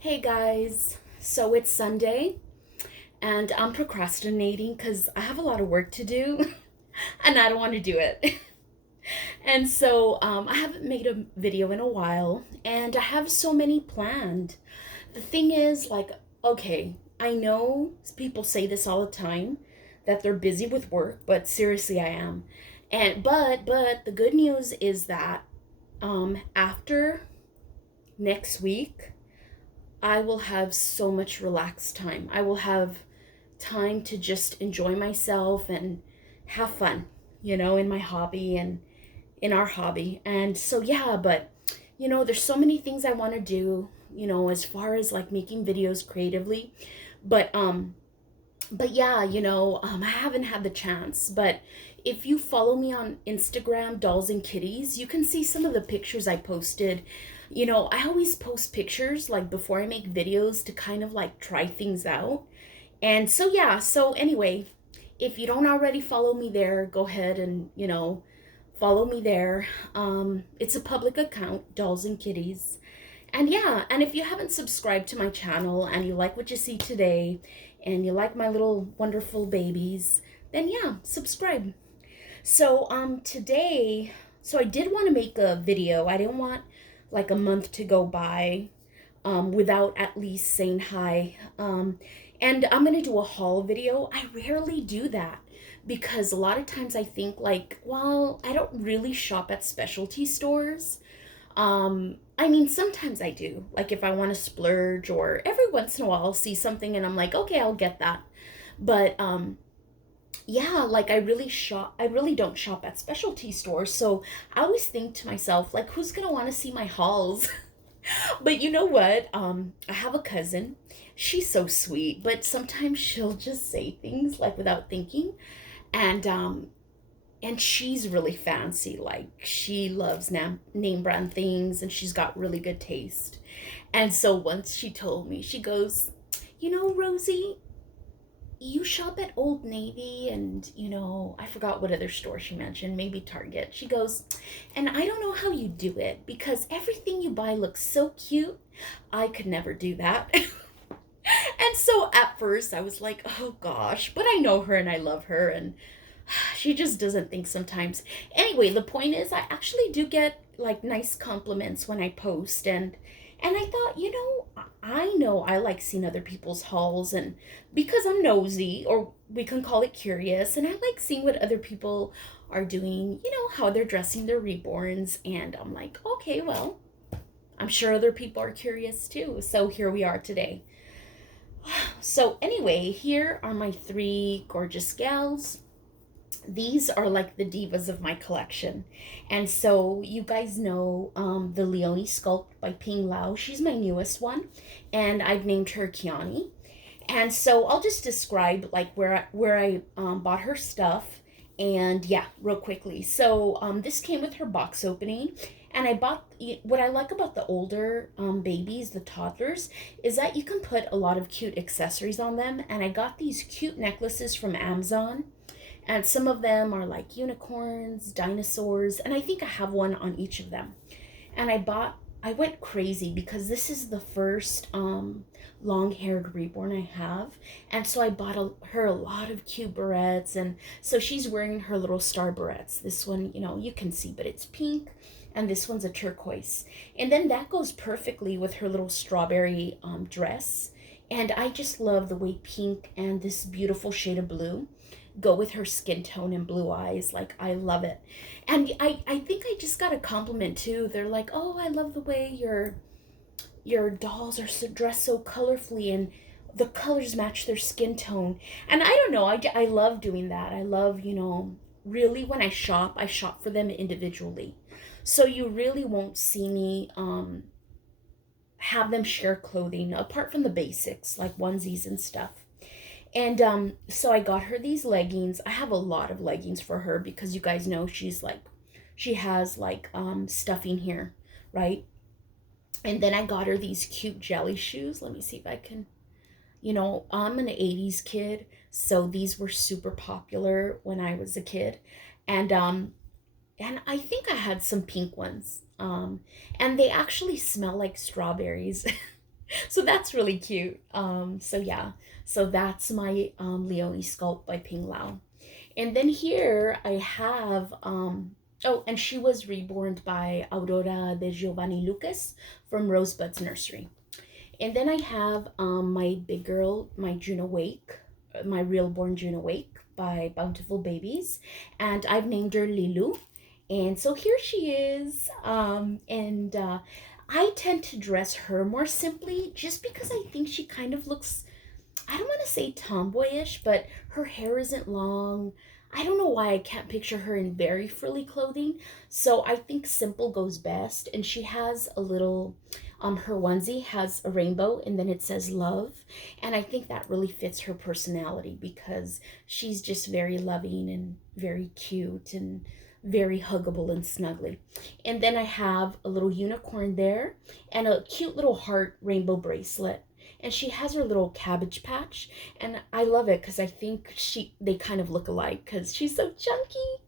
Hey guys, so it's Sunday and I'm procrastinating because I have a lot of work to do and I don't want to do it. And so I haven't made a video in a while and I have so many planned. The thing is, like, okay, I know people say this all the time that they're busy with work, but seriously, I am. But the good news is that after next week, I will have so much relaxed time. I will have time to just enjoy myself and have fun, in my hobby and in our hobby. And so, yeah, but, there's so many things I want to do, as far as like making videos creatively. But, yeah, I haven't had the chance. But if you follow me on Instagram, Dolls and Kitties, you can see some of the pictures I posted. I always post pictures like before I make videos to kind of like try things out. And so, yeah, so anyway, if you don't already follow me there, go ahead and, follow me there. It's a public account, Dolls and Kitties. And yeah, and if you haven't subscribed to my channel and you like what you see today and you like my little wonderful babies, then yeah, subscribe. So today, so I did want to make a video. I didn't want like a month to go by without at least saying hi. And I'm gonna do a haul video. I rarely do that because a lot of times I think like, well, I don't really shop at specialty stores. I mean, sometimes I do. Like if I want to splurge or every once in a while I'll see something and I'm like, okay, I'll get that. But yeah, like I really don't shop at specialty stores. So I always think to myself, like, who's gonna want to see my hauls? But you know what? I have a cousin. She's so sweet, but sometimes she'll just say things like without thinking. And she's really fancy. Like she loves name brand things and she's got really good taste. And so once she told me, she goes, Rosie, you shop at Old Navy and, I forgot what other store she mentioned, maybe Target. She goes, and I don't know how you do it because everything you buy looks so cute. I could never do that. And so at first I was like, oh gosh, but I know her and I love her and she just doesn't think sometimes. Anyway, the point is I actually do get like nice compliments when I post and I thought, I know I like seeing other people's hauls and because I'm nosy or we can call it curious and I like seeing what other people are doing, how they're dressing their reborns and I'm like, okay, well, I'm sure other people are curious too. So here we are today. So anyway, here are my three gorgeous gals. These are like the divas of my collection. And so you guys know the Leoni sculpt by Ping Lau. She's my newest one. And I've named her Kiani. And so I'll just describe like where I bought her stuff. And yeah, real quickly. So this came with her box opening. And I bought, what I like about the older babies, the toddlers, is that you can put a lot of cute accessories on them. And I got these cute necklaces from Amazon. And some of them are like unicorns, dinosaurs, and I think I have one on each of them. And I went crazy because this is the first long-haired reborn I have. And so I bought her a lot of cute barrettes. And so she's wearing her little star barrettes. This one, you can see, but it's pink. And this one's a turquoise. And then that goes perfectly with her little strawberry dress. And I just love the way pink and this beautiful shade of blue go with her skin tone and blue eyes. Like, I love it. And I think I just got a compliment too. They're like, oh, I love the way your dolls are dressed so colorfully and the colors match their skin tone. And I don't know, I love doing that. I love, really when I shop for them individually. So you really won't see me have them share clothing apart from the basics like onesies and stuff. And so I got her these leggings. I have a lot of leggings for her because you guys know she has like stuffing here, right? And then I got her these cute jelly shoes. Let me see if I can, I'm an 80s kid, so these were super popular when I was a kid. And I think I had some pink ones. And they actually smell like strawberries. So that's really cute. So yeah, so that's my Leoni sculpt by Ping Lau. And then here I have oh, and she was reborn by Aurora de Giovanni Lucas from Rosebuds Nursery. And then I have my big girl, my June Awake, my Realborn June Awake by Bountiful Babies, and I've named her Lilou. And so here she is. And I tend to dress her more simply just because I think she kind of looks, I don't want to say tomboyish, but her hair isn't long. I don't know why I can't picture her in very frilly clothing. So I think simple goes best. And she has a little, her onesie has a rainbow and then it says love. And I think that really fits her personality because she's just very loving and very cute and very huggable and snuggly. And then I have a little unicorn there and a cute little heart rainbow bracelet, and she has her little cabbage patch, and I love it because I think they kind of look alike because she's so chunky.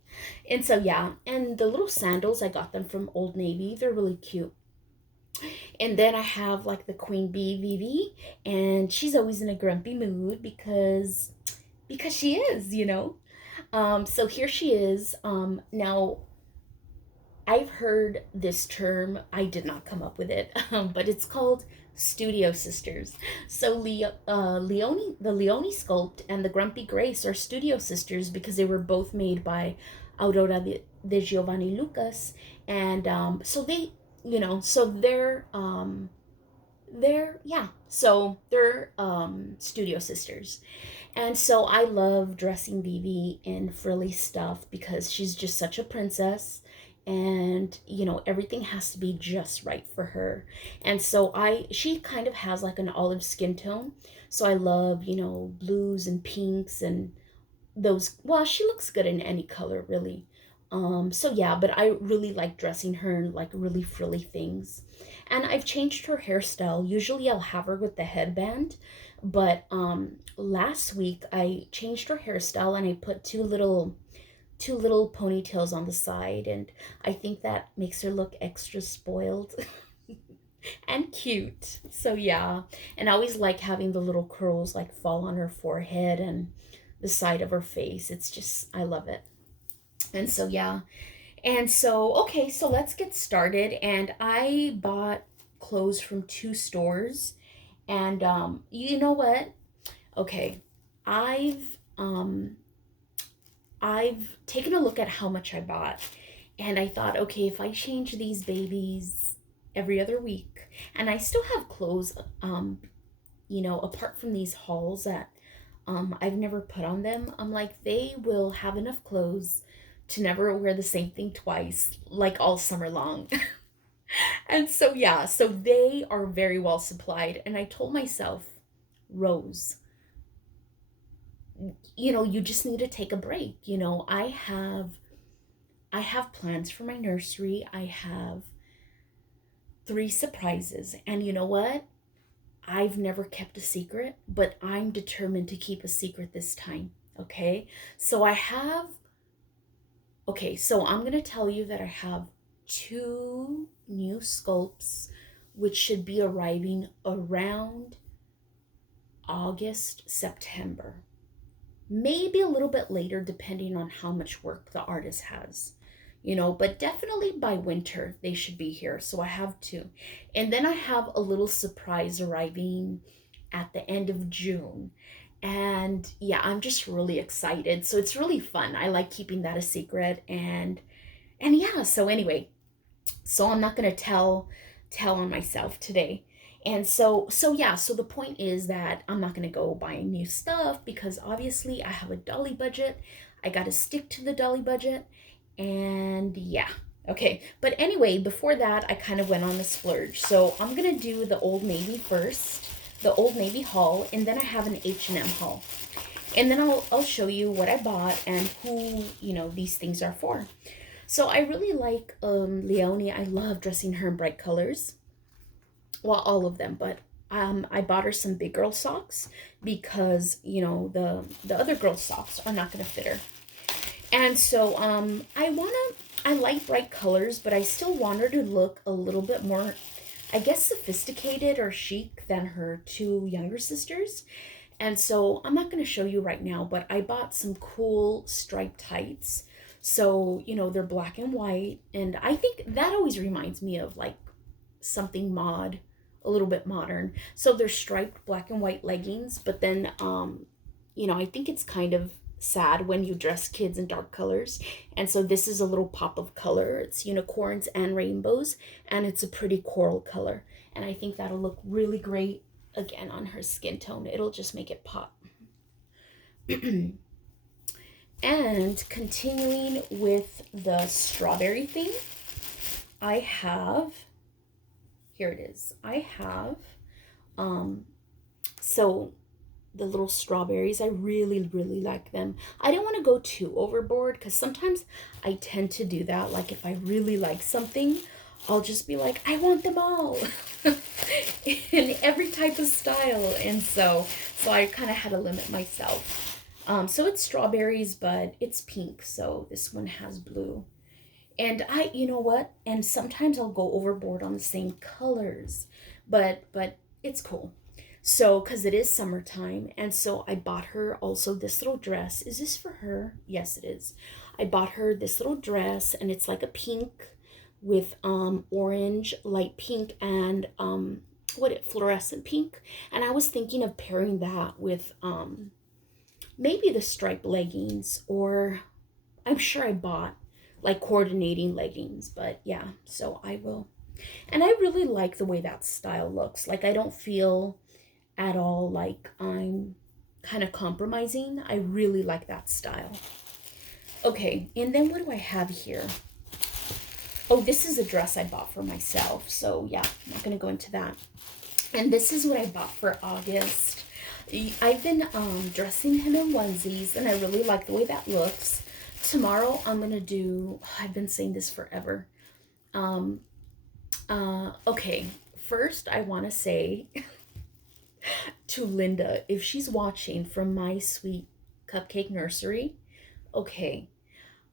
And so yeah, and the little sandals, I got them from Old Navy. They're really cute. And then I have like the queen bee, Vivi, and she's always in a grumpy mood because she is, you know. So here she is. Now I've heard this term. I did not come up with it, but it's called studio sisters. So Leoni, the Leoni sculpt, and the Grumpy Grace are studio sisters because they were both made by Aurora de Giovanni Lucas, and so they, you know, so they're yeah, so they're studio sisters. And so I love dressing Vivi in frilly stuff because she's just such a princess, and you know everything has to be just right for her. And so she kind of has like an olive skin tone, so I love, you know, blues and pinks and those. Well, she looks good in any color really. So yeah, but I really like dressing her in like really frilly things. And I've changed her hairstyle. Usually I'll have her with the headband, but last week I changed her hairstyle and I put two little ponytails on the side, and I think that makes her look extra spoiled and cute. So yeah, and I always like having the little curls like fall on her forehead and the side of her face. It's just, I love it. And so yeah, and so okay, so let's get started. And I bought clothes from two stores, and you know what? Okay, I've um I've taken a look at how much I bought, and I thought, okay, if I change these babies every other week, and I still have clothes, you know, apart from these hauls that I've never put on them, I'm like, they will have enough clothes to never wear the same thing twice, like all summer long. And so, yeah, so they are very well supplied. And I told myself, Rose, you know, you just need to take a break. You know, I have plans for my nursery. I have three surprises. And you know what? I've never kept a secret, but I'm determined to keep a secret this time. Okay? So I have Okay, so I'm going to tell you that I have two new sculpts which should be arriving around August, September. Maybe a little bit later, depending on how much work the artist has, you know, but definitely by winter they should be here. So I have two. And then I have a little surprise arriving at the end of June. And yeah, I'm just really excited. So it's really fun. I like keeping that a secret. And yeah, so anyway, so I'm not going to tell on myself today. And so yeah, so the point is that I'm not going to go buying new stuff because obviously I have a dolly budget. I got to stick to the dolly budget. And yeah. Okay, but anyway, before that I kind of went on the splurge. So I'm going to do the Old Navy first, the Old Navy haul, and then I have an H&M haul. And then I'll show you what I bought and who, you know, these things are for. So I really like Leoni. I love dressing her in bright colors. Well, all of them, but I bought her some big girl socks because, you know, the other girl socks are not going to fit her. And so I like bright colors, but I still want her to look a little bit more I guess, sophisticated or chic than her two younger sisters. And so I'm not going to show you right now, but I bought some cool striped tights. So, you know, they're black and white. And I think that always reminds me of like something a little bit modern. So they're striped black and white leggings, but then, you know, I think it's kind of sad when you dress kids in dark colors. And so this is a little pop of color. It's unicorns and rainbows, and it's a pretty coral color. And I think that'll look really great again on her skin tone. It'll just make it pop. And continuing with the strawberry thing, I have, here it is. I have, so the little strawberries, I really, really like them. I don't want to go too overboard because sometimes I tend to do that. Like if I really like something, I'll just be like, I want them all in every type of style. And so I kind of had to limit myself. So it's strawberries, but it's pink. So this one has blue. And you know what? And sometimes I'll go overboard on the same colors, but it's cool. So, because it is summertime, and so I bought her also this little dress. Is this for her? Yes, it is. I bought her this little dress, and it's like a pink with orange, light pink, and fluorescent pink. And I was thinking of pairing that with maybe the striped leggings, or I'm sure I bought like coordinating leggings, but yeah, so I will. And I really like the way that style looks. Like I don't feel at all like I'm kind of compromising. I really like that style. Okay, and then what do I have here? Oh, this is a dress I bought for myself. So yeah, I'm not going to go into that. And this is what I bought for August. I've been dressing him in onesies, and I really like the way that looks. Tomorrow I'm going to do, I've been saying this forever. Okay, first I want to say to Linda, if she's watching from My Sweet Cupcake Nursery, okay,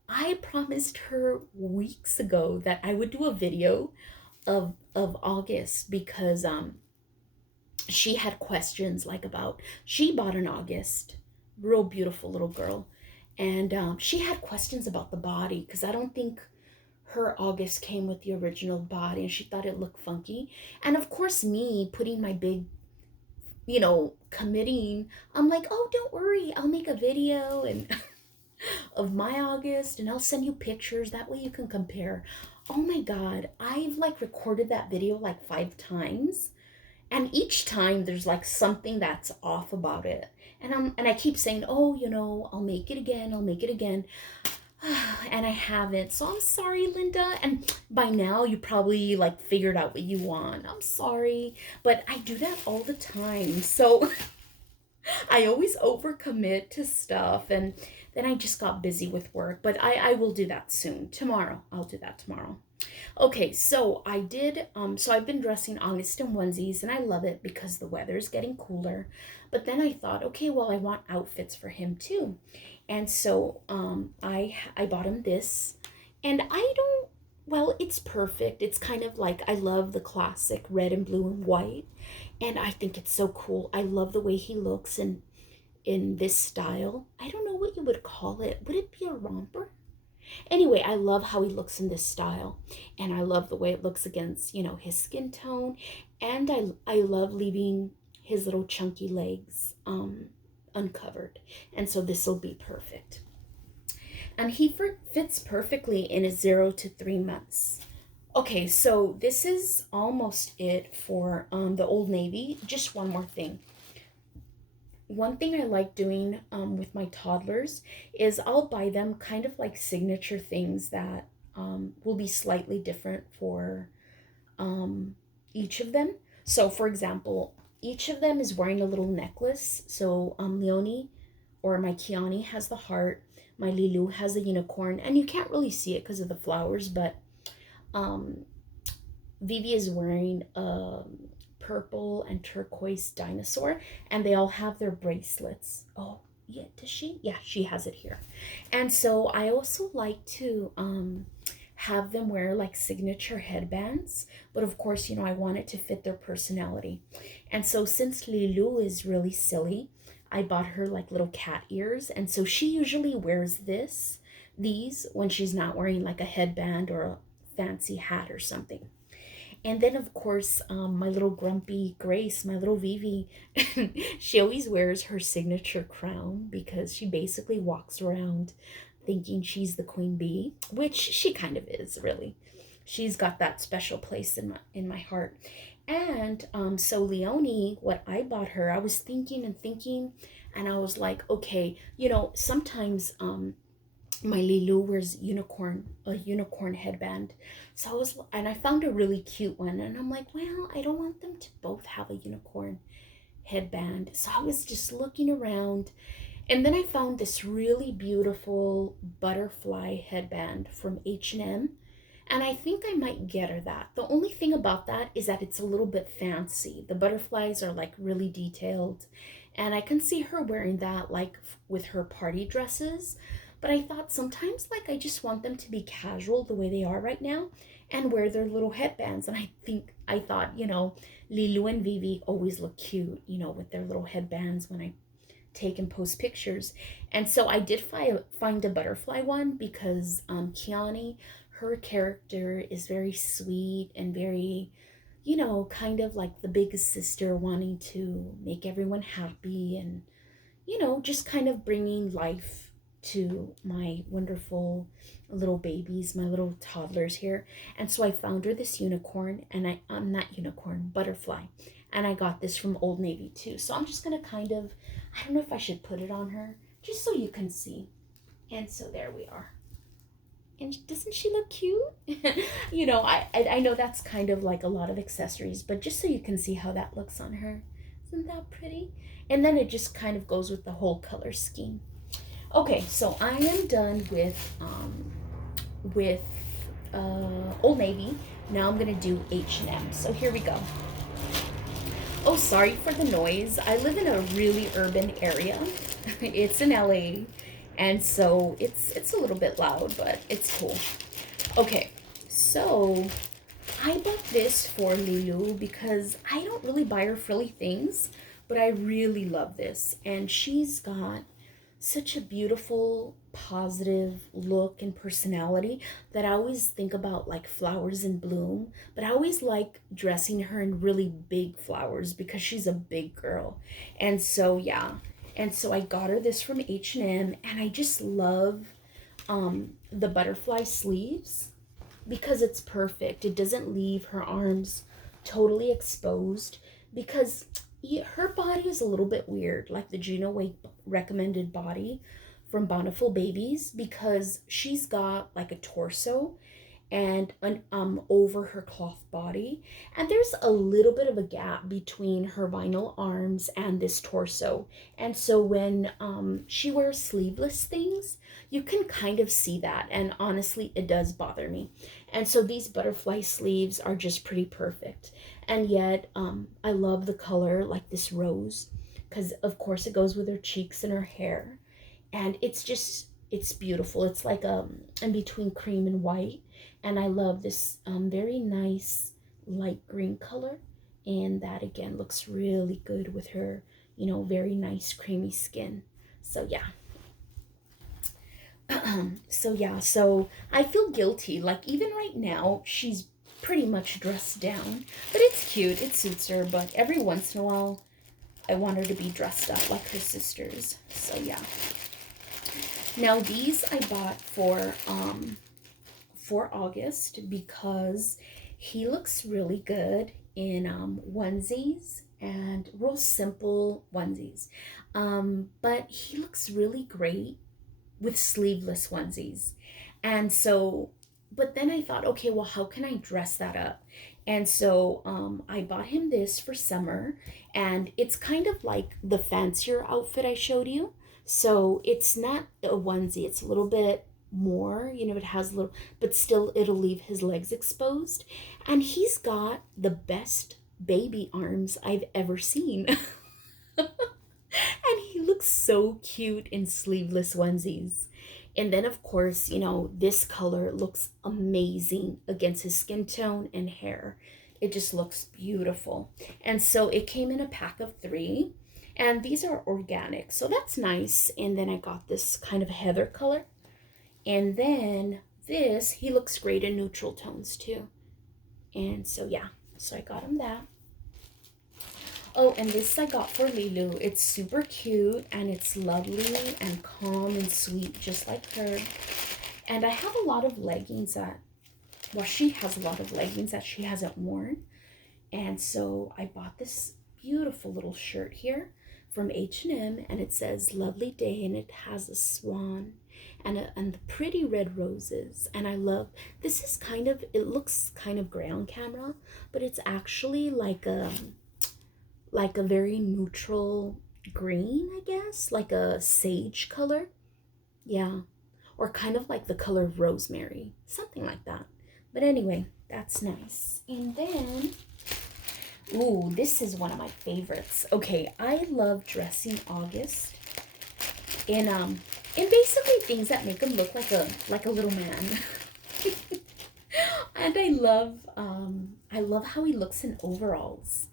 I promised her weeks ago that I would do a video of August because she had questions like about, she bought in August, real beautiful little girl, and she had questions about the body because I don't think her August came with the original body, and she thought it looked funky. And of course, me putting my big, you know, committing, I'm like, oh, don't worry, I'll make a video and of my August, and I'll send you pictures, that way you can compare. Oh my god, I've like recorded that video like 5 times, and each time there's like something that's off about it, and I keep saying, oh, you know, I'll make it again, I'll make it again. And I haven't, so I'm sorry, Linda. And by now you probably like figured out what you want. I'm sorry, but I do that all the time. So I always overcommit to stuff, and then I just got busy with work. But I will do that soon. Tomorrow, I'll do that tomorrow. Okay, so I did, so I've been dressing August in onesies, and I love it because the weather's getting cooler. But then I thought, okay, well, I want outfits for him too. And so I bought him this, and I don't, well, it's perfect. It's kind of like, I love the classic red and blue and white, and I think it's so cool. I love the way he looks in this style. I don't know what you would call it. Would it be a romper? Anyway, I love how he looks in this style, and I love the way it looks against, you know, his skin tone, and I love leaving his little chunky legs uncovered, and so this will be perfect. And he fits perfectly in a 0 to 3 months. Okay, so this is almost it for the Old Navy. Just one more thing. One thing I like doing with my toddlers is I'll buy them kind of like signature things that will be slightly different for each of them. So for example, each of them is wearing a little necklace. So Leoni, or my Kiani, has the heart. My Lilou has a unicorn, and you can't really see it because of the flowers, but Vivi is wearing a purple and turquoise dinosaur, and they all have their bracelets. Oh, yeah, does she? Yeah, she has it here. And so I also like to have them wear like signature headbands. But of course, I want it to fit their personality. And so since Lilou is really silly, I bought her like little cat ears. And so she usually wears these when she's not wearing like a headband or a fancy hat or something. And then, of course, my little grumpy Grace, my little Vivi, she always wears her signature crown because she basically walks around thinking she's the queen bee, which she kind of is, really. She's got that special place in my heart. And so Leoni, what I bought her, I was thinking and thinking, and I was like, okay, sometimes my Lilou wears a unicorn headband. And I found a really cute one, and I'm like, well, I don't want them to both have a unicorn headband. So I was just looking around, and then I found this really beautiful butterfly headband from H&M, and I think I might get her that. The only thing about that is that it's a little bit fancy. The butterflies are like really detailed, and I can see her wearing that like with her party dresses. But I thought sometimes like I just want them to be casual the way they are right now and wear their little headbands. And I thought, Lilou and Vivi always look cute, with their little headbands when I take and post pictures. And so I did find a butterfly one because Kiani, her character is very sweet and very, kind of like the big sister wanting to make everyone happy and, just kind of bringing life to my wonderful little babies, my little toddlers here. And so I found her this unicorn, and I'm not unicorn, butterfly. And I got this from Old Navy too. So I'm just gonna I don't know if I should put it on her, just so you can see. And so there we are. And doesn't she look cute? I know that's kind of like a lot of accessories, but just so you can see how that looks on her. Isn't that pretty? And then it just kind of goes with the whole color scheme. Okay, so I am done with Old Navy. Now I'm gonna do H&M. So here we go. Oh, sorry for the noise. I live in a really urban area. It's in LA, and so it's a little bit loud, but it's cool. Okay, so I bought this for Lilou because I don't really buy her frilly things, but I really love this, and she's got such a beautiful, positive look and personality that I always think about like flowers in bloom, but I always like dressing her in really big flowers because she's a big girl. And so, yeah. And so I got her this from H&M, and I just love the butterfly sleeves because it's perfect. It doesn't leave her arms totally exposed because her body is a little bit weird, like the Gina Wake recommended body from Bountiful Babies, because she's got like a torso and an over her cloth body, and there's a little bit of a gap between her vinyl arms and this torso. And so when she wears sleeveless things, you can kind of see that, and honestly it does bother me. And so these butterfly sleeves are just pretty perfect. And yet I love the color, like this rose, because of course it goes with her cheeks and her hair, and it's beautiful. It's like in between cream and white, and I love this very nice light green color, and that again looks really good with her very nice creamy skin. So yeah. So I feel guilty, like even right now she's pretty much dressed down, but it's cute, it suits her, but every once in a while I want her to be dressed up like her sisters. So yeah. Now these I bought for August because he looks really good in onesies and real simple onesies, but he looks really great with sleeveless onesies. And so, but then I thought, okay, well, how can I dress that up? And so I bought him this for summer, and it's kind of like the fancier outfit I showed you. So it's not a onesie, it's a little bit more, it has a little, but still it'll leave his legs exposed. And he's got the best baby arms I've ever seen. And he looks so cute in sleeveless onesies. And then, of course, you know, this color looks amazing against his skin tone and hair. It just looks beautiful. And so it came in a pack of 3. And these are organic, so that's nice. And then I got this kind of heather color. And then this, he looks great in neutral tones too. And so yeah, so I got him that. Oh, and this I got for Lilou. It's super cute and it's lovely and calm and sweet, just like her. And I have a lot of leggings that, well, she has a lot of leggings that she hasn't worn. And so I bought this beautiful little shirt here from H&M, and it says "Lovely Day," and it has a swan and the pretty red roses. And I love, this is kind of, it looks kind of gray on camera, but it's actually like a very neutral green, I guess, like a sage color. Yeah, or kind of like the color of rosemary, something like that. But anyway, that's nice. And then, ooh, this is one of my favorites. Okay, I love dressing August in basically things that make him look like a little man. And I love how he looks in overalls.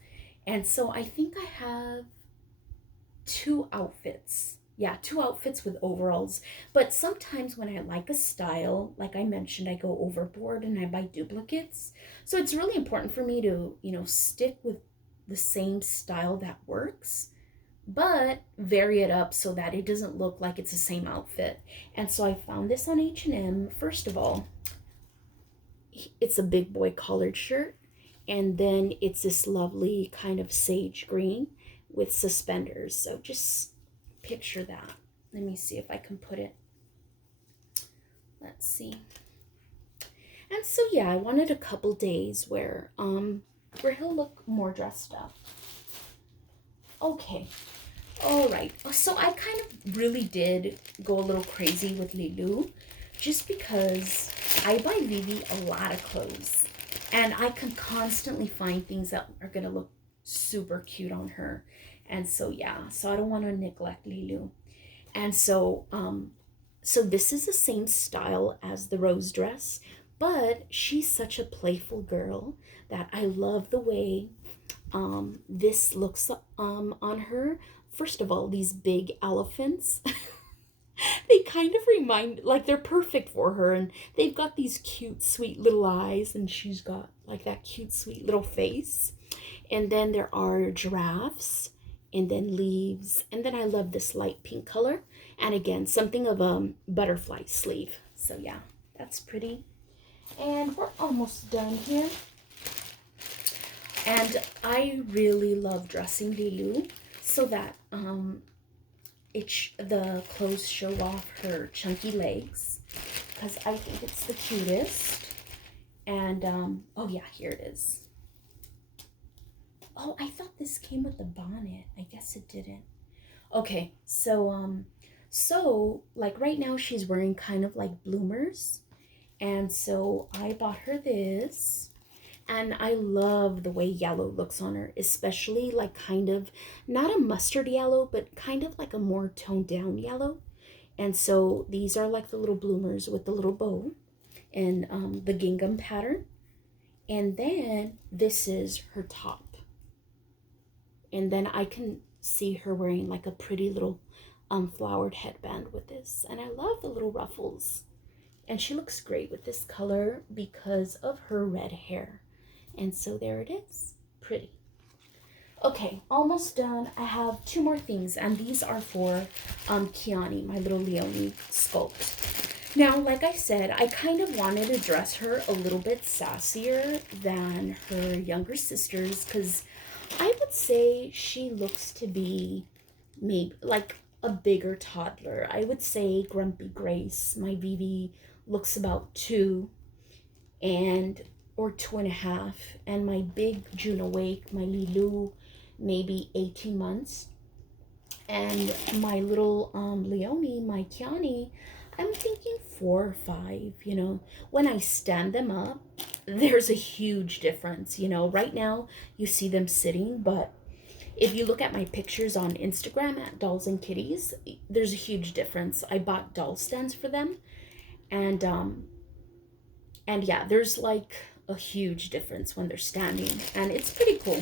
And so I think I have 2 outfits. Yeah, 2 outfits with overalls. But sometimes when I like a style, like I mentioned, I go overboard and I buy duplicates. So it's really important for me to, you know, stick with the same style that works, but vary it up so that it doesn't look like it's the same outfit. And so I found this on H&M. First of all, it's a big boy collared shirt. And then it's this lovely kind of sage green with suspenders. So just picture that. Let me see if I can put it. Let's see. And so yeah, I wanted a couple days where he'll look more dressed up. Okay. All right. So I kind of really did go a little crazy with Lilou just because I buy Vivi a lot of clothes. And I can constantly find things that are going to look super cute on her. And so, yeah, so I don't want to neglect Lilou. And so, so this is the same style as the rose dress, but she's such a playful girl that I love the way this looks on her. First of all, these big elephants. They kind of remind, like, they're perfect for her, and they've got these cute sweet little eyes, and she's got like that cute sweet little face. And then there are giraffes, and then leaves, and then I love this light pink color, and again something of a butterfly sleeve. So yeah, that's pretty. And we're almost done here. And I really love dressing Lilou so that the clothes show off her chunky legs, because I think it's the cutest. And oh yeah, here it is. Oh, I thought this came with the bonnet. I guess it didn't. Okay, so like right now she's wearing kind of like bloomers, and so I bought her this. And I love the way yellow looks on her, especially like kind of not a mustard yellow, but kind of like a more toned down yellow. And so these are like the little bloomers with the little bow and the gingham pattern. And then this is her top. And then I can see her wearing like a pretty little flowered headband with this. And I love the little ruffles. And she looks great with this color because of her red hair. And so there it is. Pretty. Okay, almost done. I have 2 more things, and these are for Kiani, my little Leoni sculpt. Now, like I said, I kind of wanted to dress her a little bit sassier than her younger sisters, because I would say she looks to be maybe like a bigger toddler. I would say Grumpy Grace, my Vivi, looks about 2 or 2.5, and my big June Awake, my Lilou, maybe 18 months, and my little Leoni, my Kiani, I'm thinking 4 or 5. You know, when I stand them up, there's a huge difference. You know, right now you see them sitting, but If you look at my pictures on Instagram at Dolls and Kitties, there's a huge difference. I bought doll stands for them, and yeah, there's like a huge difference when they're standing, and it's pretty cool.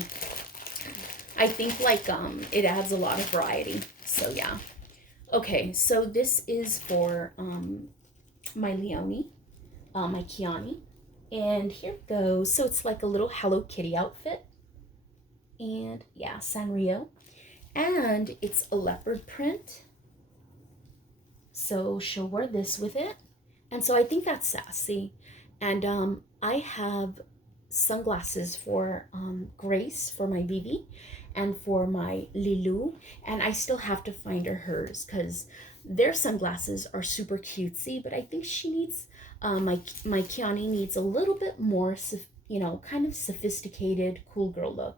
I think like it adds a lot of variety. So yeah. Okay, so this is for my Leoni, my Kiani. And here it goes. So it's like a little Hello Kitty outfit. And yeah, Sanrio. And it's a leopard print. So she'll wear this with it. And so I think that's sassy. And I have sunglasses for Grace, for my Vivi, and for my Lilou. And I still have to find her hers because their sunglasses are super cutesy, but I think she needs, my Kiani needs a little bit more, kind of sophisticated, cool girl look.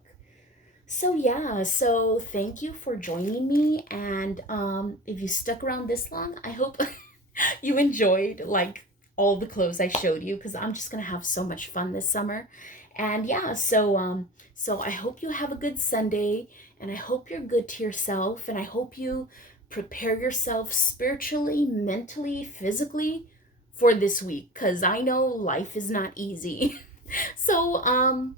So yeah, so thank you for joining me, and if you stuck around this long, I hope you enjoyed like all the clothes I showed you because I'm just gonna have so much fun this summer. And yeah, so I hope you have a good Sunday, and I hope you're good to yourself, and I hope you prepare yourself spiritually, mentally, physically for this week because I know life is not easy. So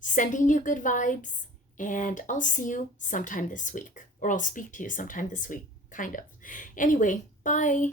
sending you good vibes, and I'll see you sometime this week, or I'll speak to you sometime this week, kind of. Anyway, bye.